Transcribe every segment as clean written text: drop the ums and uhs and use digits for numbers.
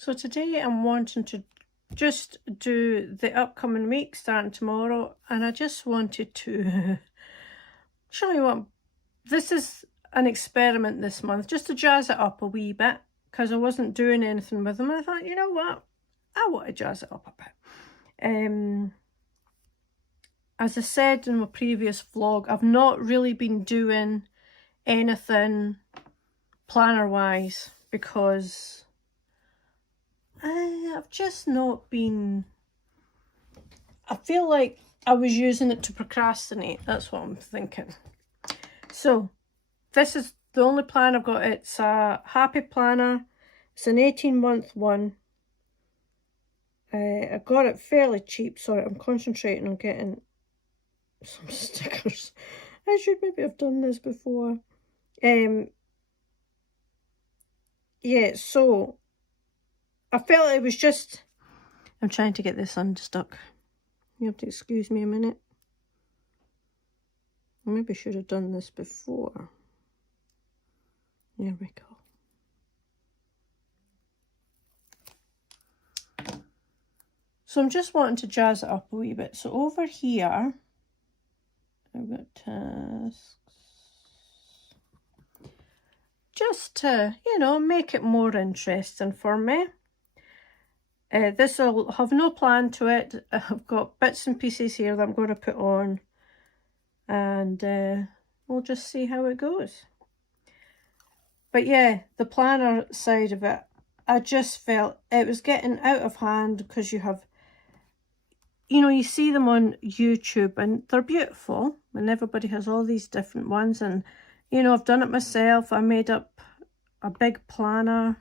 So today I'm wanting to just do the upcoming week starting tomorrow, and I just wanted to show you what this is, an experiment this month, just to jazz it up a wee bit, because I wasn't doing anything with them. I thought, you know what, I want to jazz it up a bit. As I said in my previous vlog, I've not really been doing anything planner wise because I've just not been, I feel like I was using it to procrastinate. That's what I'm thinking. So this is the only plan I've got. It's a happy planner. It's an 18-month one. I got it fairly cheap. Sorry, I'm concentrating on getting some stickers. I should maybe have done this before. Yeah, so I felt it was just, I'm trying to get this unstuck. You have to excuse me a minute. I maybe should have done this before. There we go. So I'm just wanting to jazz it up a wee bit. So over here, I've got tasks. Just to, you know, make it more interesting for me. This will have no plan to it. I've got bits and pieces here that I'm going to put on, and we'll just see how it goes. But yeah, the planner side of it, I just felt it was getting out of hand, because you have, you know, you see them on YouTube and they're beautiful and everybody has all these different ones, and you know, I've done it myself. I made up a big planner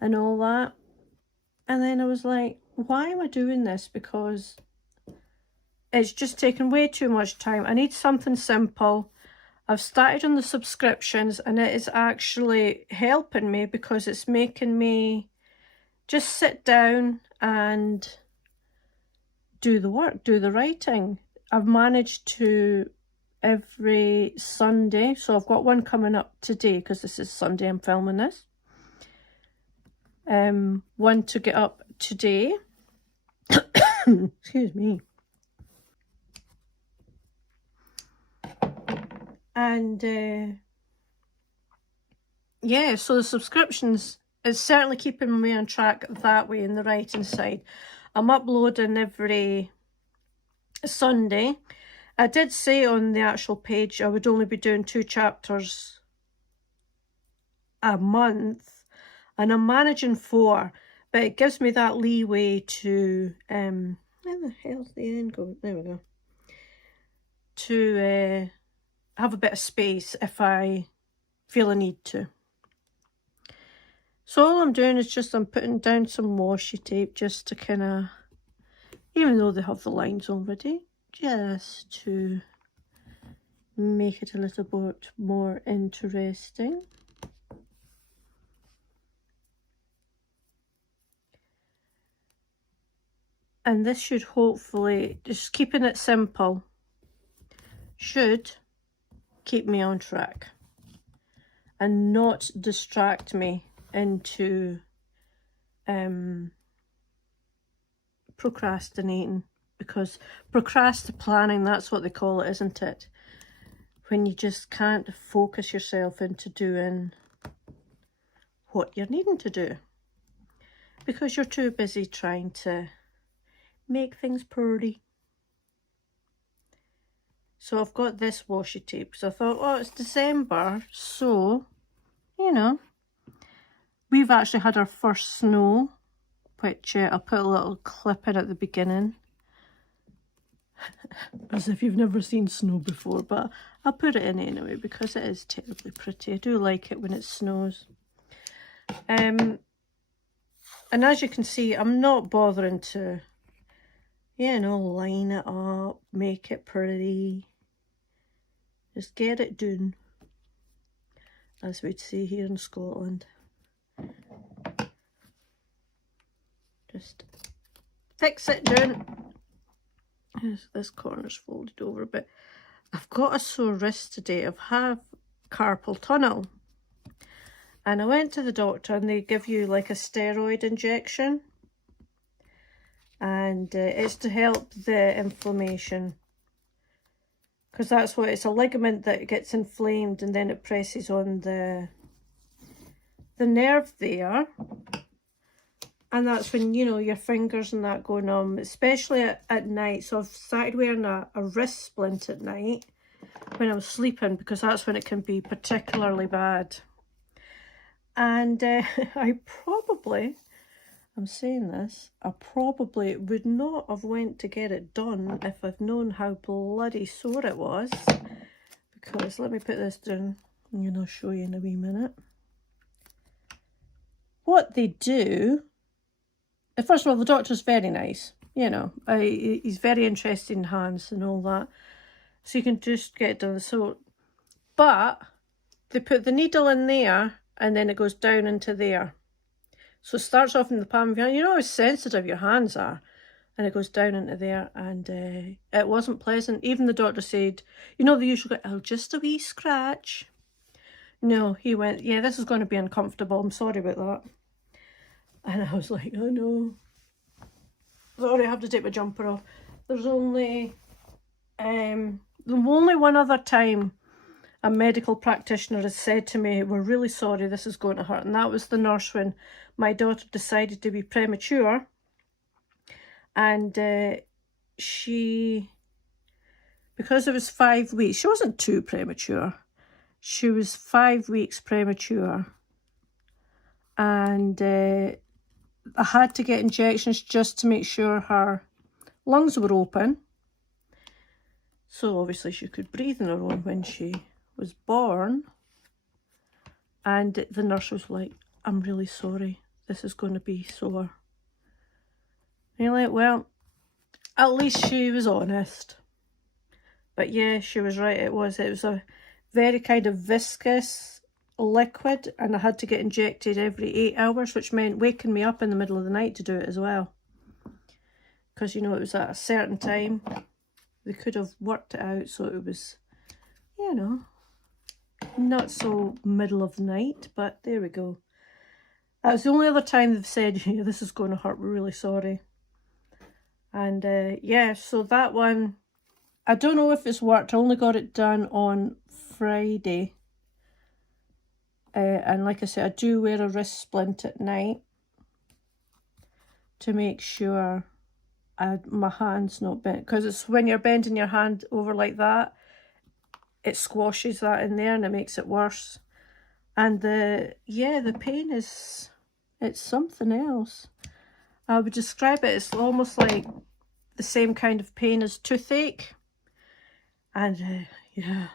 and all that. And then I was like, why am I doing this? Because it's just taking way too much time. I need something simple. I've started on the subscriptions, and it is actually helping me because it's making me just sit down and do the work, do the writing. I've managed to every Sunday. So I've got one coming up today because this is Sunday I'm filming this. One to get up today. Excuse me. And yeah, so the subscriptions is certainly keeping me on track that way in the writing side. I'm uploading every Sunday. I did say on the actual page I would only be doing 2 chapters a month, and I'm managing 4, but it gives me that leeway to where the hell's the end go? There we go. To have a bit of space if I feel a need to. So all I'm doing is just I'm putting down some washi tape just to kind of, even though they have the lines already, just to make it a little bit more interesting. And this should hopefully, just keeping it simple, should keep me on track and not distract me into procrastinating, because planning, that's what they call it, isn't it? When you just can't focus yourself into doing what you're needing to do because you're too busy trying to make things pretty. So I've got this washi tape. So I thought, oh, it's December, so, you know, we've actually had our first snow, which I'll put a little clip in at the beginning. As if you've never seen snow before, but I'll put it in anyway because it is terribly pretty. I do like it when it snows. And as you can see, I'm not bothering to, you know, line it up, make it pretty. Just get it done, as we'd say here in Scotland. Just fix it down. This corner's folded over a bit. I've got a sore wrist today. I've had carpal tunnel. And I went to the doctor and they give you like a steroid injection. And it's to help the inflammation. Because that's what, it's a ligament that gets inflamed and then it presses on the nerve there. And that's when, you know, your fingers and that go numb, especially at night. So I've started wearing a wrist splint at night when I was sleeping, because that's when it can be particularly bad. And I'm saying this, I probably would not have went to get it done if I'd known how bloody sore it was. Because, let me put this down, I'm going to show you in a wee minute. What they do, first of all, the doctor's very nice, you know, he's very interested in hands and all that. So you can just get it done. So, but they put the needle in there and then it goes down into there. So it starts off in the palm of your hand. You know how sensitive your hands are. And it goes down into there. And it wasn't pleasant. Even the doctor said, you know, they usually go, oh, just a wee scratch. No, he went, yeah, this is going to be uncomfortable. I'm sorry about that. And I was like, oh no. Sorry, I have to take my jumper off. There's only one other time a medical practitioner has said to me, we're really sorry, this is going to hurt. And that was the nurse when my daughter decided to be premature. And she, because it was 5 weeks, she wasn't too premature. She was 5 weeks premature. And I had to get injections just to make sure her lungs were open. So obviously she could breathe on her own when she was born. And the nurse was like, I'm really sorry, this is going to be sore. And you're like, well, at least she was honest. But yeah, she was right, it was a very kind of viscous liquid, and I had to get injected every 8 hours, which meant waking me up in the middle of the night to do it as well. Because, you know, it was at a certain time. They could have worked it out so it was, you know, not so middle of the night, but there we go. That was the only other time they've said, yeah, this is going to hurt, we're really sorry. And yeah, so that one, I don't know if it's worked. I only got it done on Friday. And like I said, I do wear a wrist splint at night to make sure my hand's not bent. Because it's when you're bending your hand over like that, it squashes that in there and it makes it worse. And the pain is, it's something else. I would describe it, it's almost like the same kind of pain as toothache. And yeah,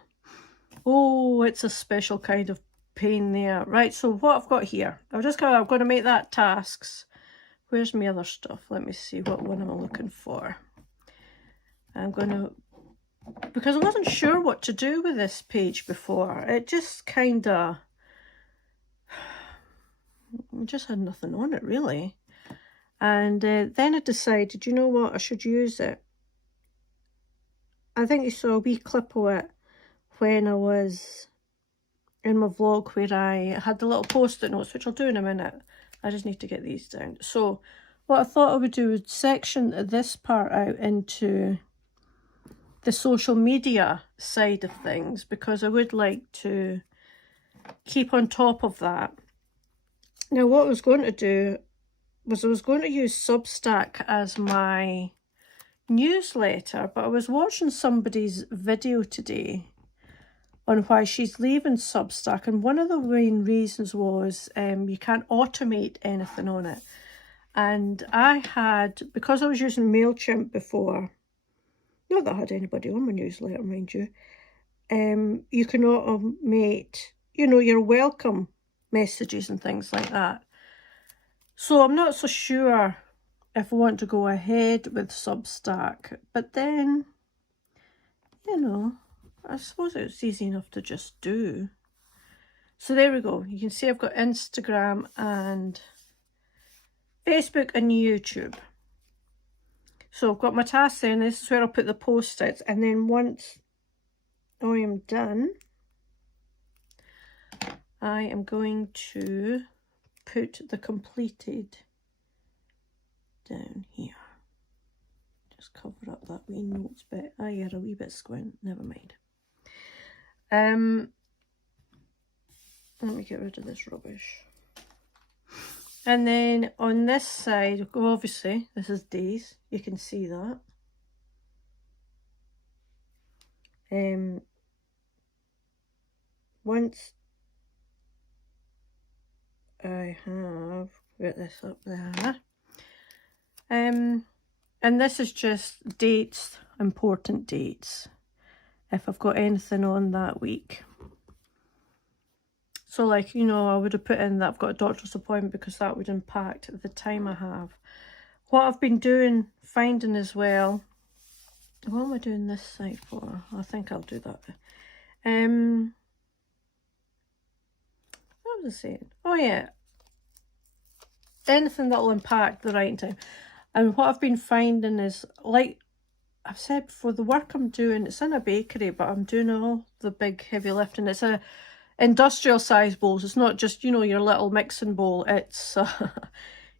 oh, it's a special kind of pain there. Right, so what I've got here, I'm going to make that tasks. Where's my other stuff? Let me see, what one am I looking for? I'm going to, because I wasn't sure what to do with this page before. It just kind of, just had nothing on it really. And then I decided, you know what, I should use it. I think you saw a wee clip of it when I was in my vlog where I had the little post-it notes, which I'll do in a minute. I just need to get these down. So what I thought I would do is section this part out into the social media side of things, because I would like to keep on top of that. Now what I was going to do was I was going to use Substack as my newsletter, but I was watching somebody's video today on why she's leaving Substack, and one of the main reasons was you can't automate anything on it. And I had, because I was using MailChimp before, not that I had anybody on my newsletter, mind you, you can automate, you know, your welcome messages and things like that. So I'm not so sure if I want to go ahead with Substack, but then, you know, I suppose it's easy enough to just do. So there we go. You can see I've got Instagram and Facebook and YouTube. So I've got my tasks there, and this is where I'll put the post-its. And then once I am done, I am going to put the completed down here. Just cover up that wee notes bit. Ah, you're a wee bit squint, never mind. Let me get rid of this rubbish. And then on this side, obviously, this is days. You can see that. Once I have got this up there, and this is just dates, important dates, if I've got anything on that week. So like, you know, I would have put in that I've got a doctor's appointment because that would impact the time I have. What I've been doing, finding as well, what am I doing this side for? I think I'll do that. What was I saying? Oh yeah, anything that will impact the writing time. And what I've been finding is, like I've said before, the work I'm doing, it's in a bakery, but I'm doing all the big heavy lifting. It's a industrial size bowls. It's not just, you know, your little mixing bowl. It's a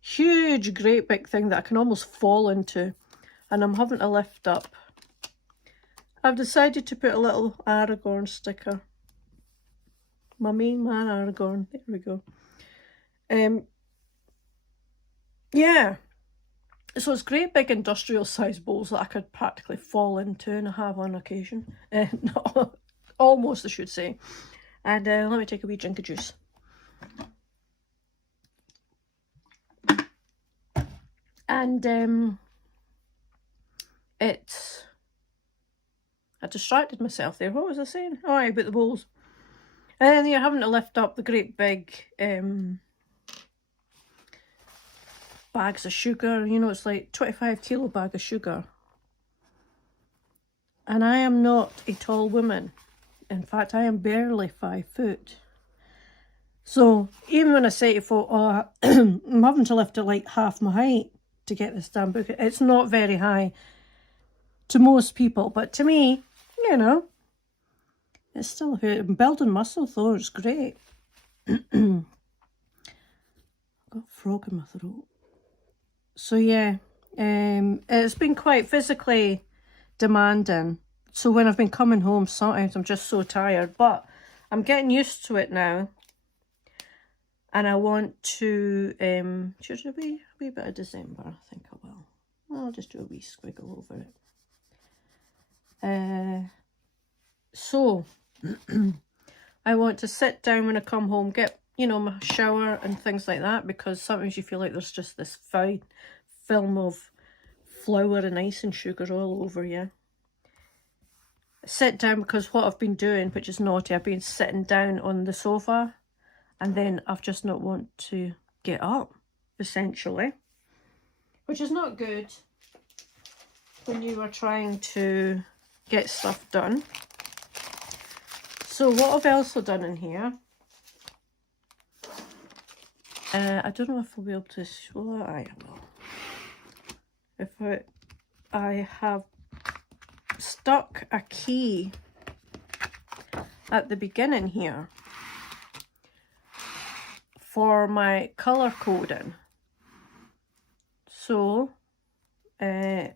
huge, great big thing that I can almost fall into, and I'm having to lift up. I've decided to put a little Aragorn sticker. My main man Aragorn. There we go. Yeah. So it's great big industrial size bowls that I could practically fall into, and I have on occasion. No, almost, I should say. And let me take a wee drink of juice. And I distracted myself there. What was I saying? Oh, yeah, about the bowls. And then you're having to lift up the great big bags of sugar. You know, it's like 25 kilo bag of sugar. And I am not a tall woman. In fact, I am barely 5 foot. So even when I say to folk, oh, I'm having to lift it like half my height to get this damn book, it's not very high to most people. But to me, you know, it's still building muscle though. It's great. I've got a frog in my throat. So yeah, it's been quite physically demanding. So when I've been coming home, sometimes I'm just so tired, but I'm getting used to it now. And I want to, should I do a wee bit of December? I think I will. I'll just do a wee squiggle over it. So, I want to sit down when I come home, get, you know, my shower and things like that, because sometimes you feel like there's just this fine film of flour and ice and sugar all over you. Sit down, because what I've been doing, which is naughty, I've been sitting down on the sofa, and then I've just not want to get up, essentially, which is not good when you are trying to get stuff done. So what I've also done in here, I don't know if I'll be able to show that. I will. I have stuck a key at the beginning here for my colour coding. So I've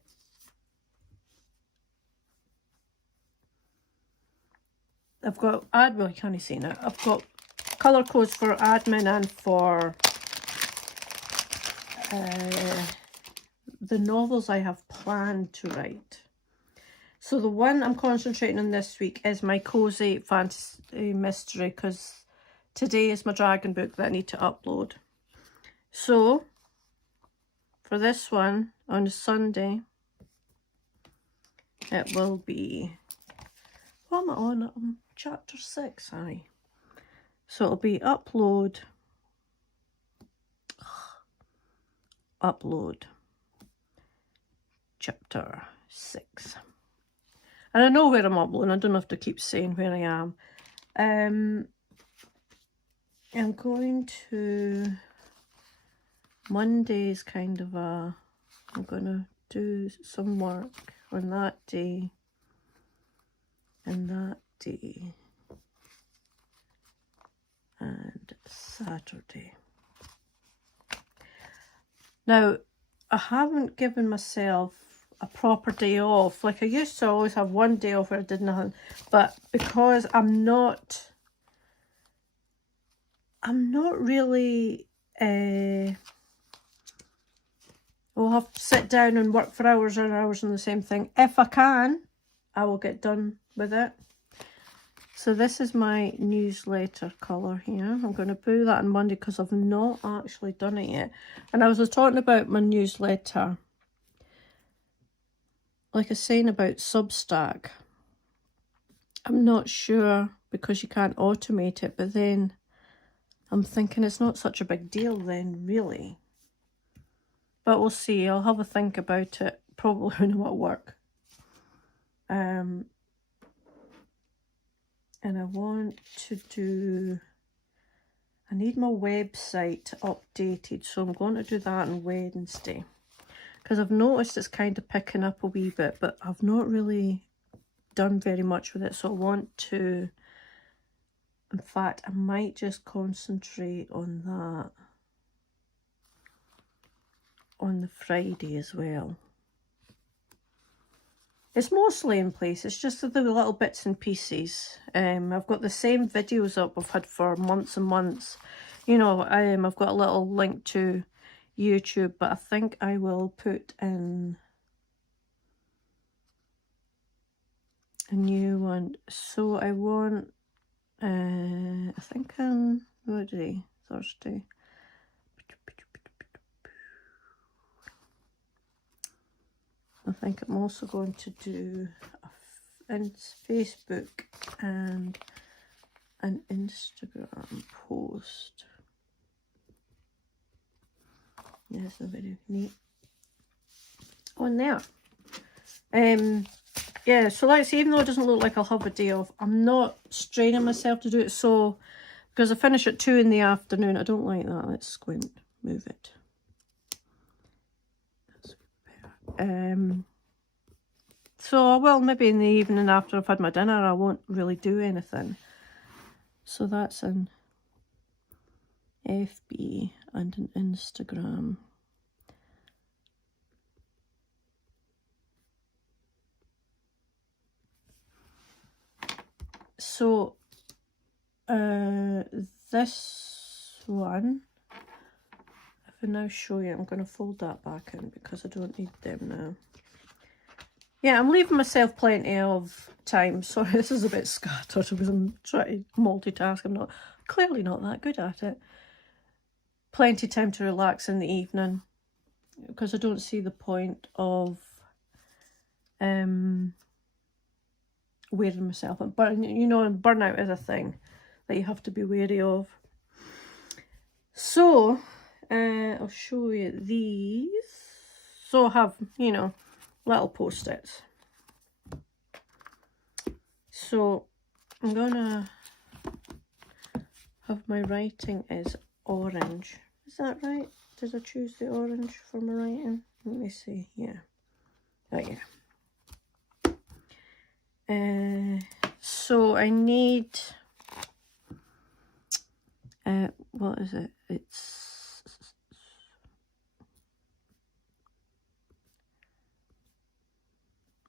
got well, you can't see it. I've got colour codes for admin and for the novels I have planned to write. So the one I'm concentrating on this week is my cozy fantasy mystery, because today is my dragon book that I need to upload. So for this one on Sunday, it will be, what am I on? Chapter 6, aye. So it'll be upload chapter 6. And I know where I'm uploading, I don't have to keep saying where I am. I'm going to, Monday's kind of I'm going to do some work on that day and that day. And Saturday. Now, I haven't given myself a proper day off. Like I used to always have one day off where I did nothing. But because I'm not really... I'll have to sit down and work for hours and hours on the same thing. If I can, I will get done with it. So this is my newsletter colour here. I'm going to put that on Monday because I've not actually done it yet. And I was talking about my newsletter. Like I was saying about Substack. I'm not sure because you can't automate it. But then I'm thinking it's not such a big deal then, really. But we'll see. I'll have a think about it probably when I'm at work. And I want to do... I need my website updated. So I'm going to do that on Wednesday. Because I've noticed it's kind of picking up a wee bit. But I've not really done very much with it. So I want to... In fact, I might just concentrate on that on the Friday as well. It's mostly in place. It's just the little bits and pieces. I've got the same videos up I've had for months and months. You know, I've got a little link to YouTube, but I think I will put in a new one. So I want, I think on, what day? Thursday. I think I'm also going to do a Facebook and an Instagram post. Yes, a very neat on there. Yeah, so like I say, even though it doesn't look like I'll have a day off, I'm not straining myself to do it. So, because I finish at 2 in the afternoon, I don't like that. Let's squint, move it. So, well, maybe in the evening after I've had my dinner, I won't really do anything. So that's an FB and an Instagram. So, this one, if I now show you, I'm going to fold that back in because I don't need them now. Yeah, I'm leaving myself plenty of time. Sorry, this is a bit scattered because I'm trying to multitask. I'm clearly not that good at it. Plenty of time to relax in the evening because I don't see the point of wearing myself out. But, you know, burnout is a thing that you have to be wary of. So, I'll show you these. So I have, you know, little post-its. So I'm gonna have my writing is orange. Is that right? Did I choose the orange for my writing? Let me see. Yeah. Oh yeah. So I need what is it?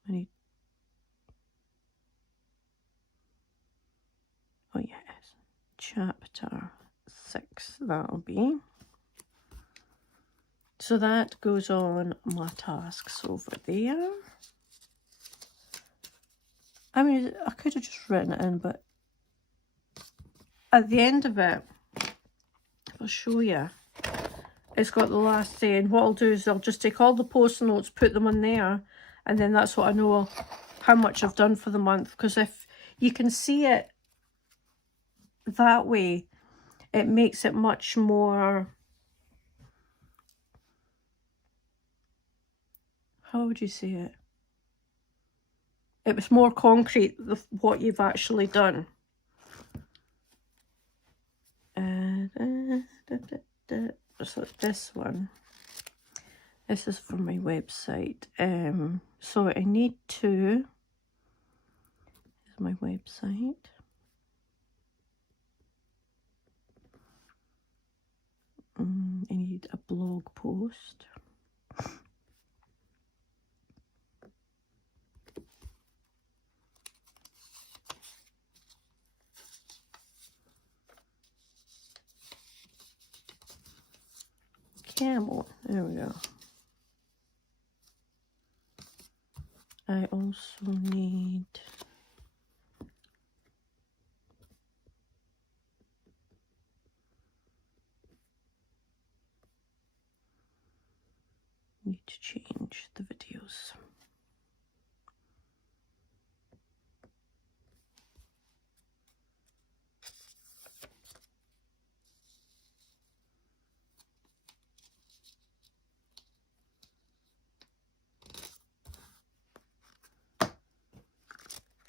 I need, oh yes, chapter 6, that'll be. So that goes on my tasks over there. I mean, I could have just written it in, but at the end of it, I'll show you. It's got the last day, and what I'll do is I'll just take all the post notes, put them on there, and then that's what I know how much I've done for the month. Because if you can see it that way, it makes it much more, how would you say it? It was more concrete, what you've actually done. So this one, this is for my website. So I need to, here's my website. I need a blog post. Camel, there we go. I also need to change the videos.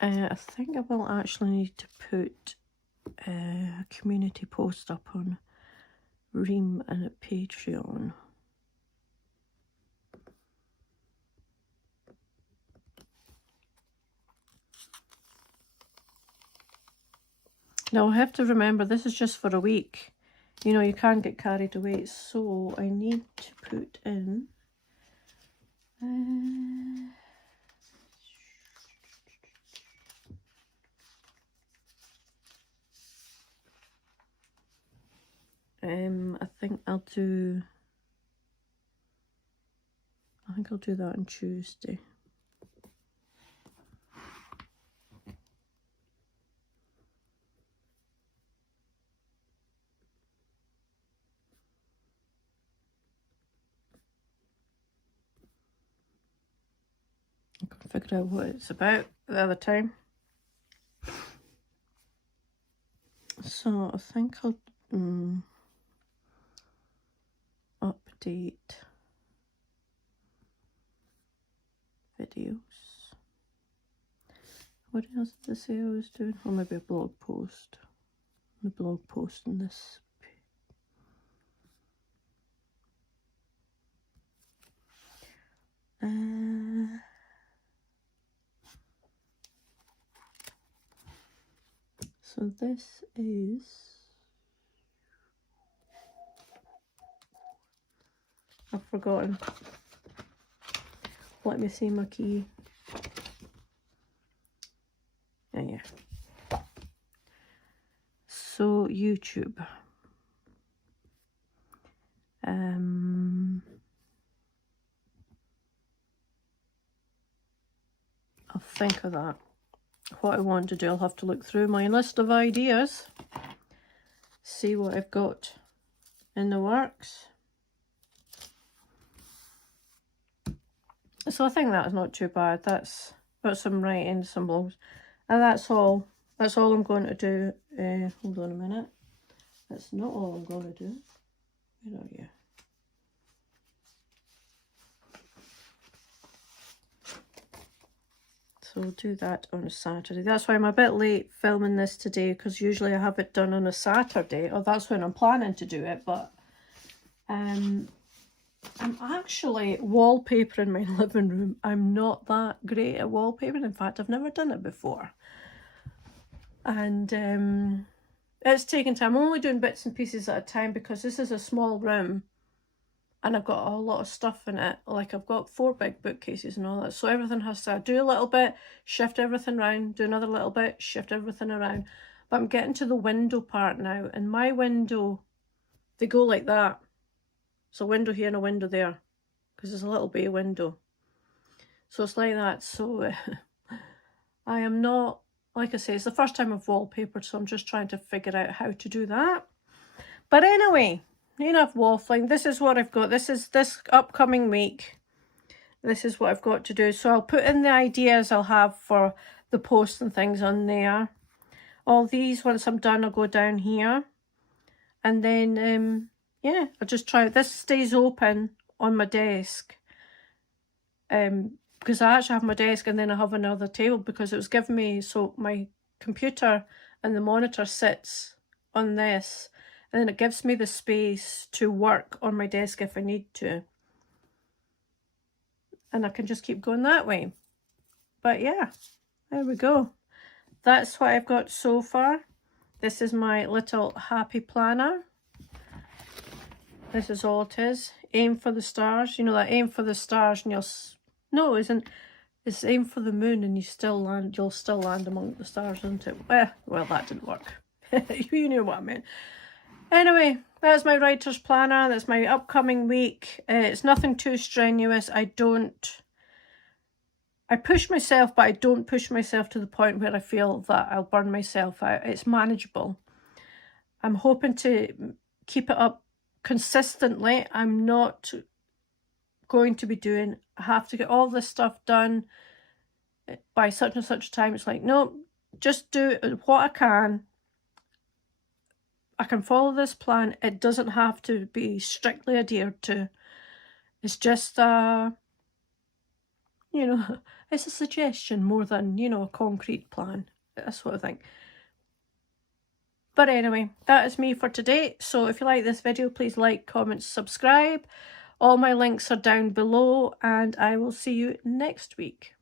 I think I will actually need to put a community post up on Ream and at Patreon. Now I have to remember this is just for a week. You know, you can't get carried away, so I need to put in I think I'll do that on Tuesday. I can figure out what it's about the other time. So I think I'll update videos. What else did I say I was doing? Or maybe a blog post. The blog post in this. So this is I've forgotten. Let me see my key. Yeah. So YouTube. I'll think of that. What I want to do, I'll have to look through my list of ideas, see what I've got in the works. So I think that's not too bad. That's got some writing, some blogs, and that's all. That's all I'm going to do. Hold on a minute. That's not all I'm going to do. Where are you? So we'll do that on a Saturday. That's why I'm a bit late filming this today, because usually I have it done on a Saturday, or that's when I'm planning to do it. But I'm actually wallpapering my living room. I'm not that great at wallpapering. In fact, I've never done it before. And it's taking time. I'm only doing bits and pieces at a time because this is a small room. And I've got a lot of stuff in it. Like I've got 4 big bookcases and all that. So everything has to do a little bit, shift everything around, do another little bit, shift everything around. But I'm getting to the window part now. And my window, they go like that. So a window here and a window there. Because there's a little bay window. So it's like that. So I am not, like I say, it's the first time I've wallpapered. So I'm just trying to figure out how to do that. But anyway, enough waffling. This is what I've got. This is this upcoming week. This is what I've got to do. So I'll put in the ideas I'll have for the posts and things on there. All these, once I'm done, I'll go down here. And then, yeah, I'll just try. This stays open on my desk. Because I actually have my desk and then I have another table because it was given me, so my computer and the monitor sits on this. And then it gives me the space to work on my desk if I need to. And I can just keep going that way. But yeah, there we go. That's what I've got so far. This is my little happy planner. This is all it is. Aim for the stars. You know that aim for the stars and you'll... No, isn't. It's aim for the moon and you still land. You'll still land among the stars, isn't it? Well, that didn't work. You knew what I meant. Anyway, that's my writer's planner. That's my upcoming week. It's nothing too strenuous. I push myself, but I don't push myself to the point where I feel that I'll burn myself out. It's manageable. I'm hoping to keep it up consistently. I'm not going to be doing, I have to get all this stuff done by such and such time. It's like, no, just do what I can. I can follow this plan. It doesn't have to be strictly adhered to. It's just you know, it's a suggestion more than, you know, a concrete plan. That sort of thing. But anyway, that is me for today. So if you like this video, please like, comment, subscribe. All my links are down below, and I will see you next week.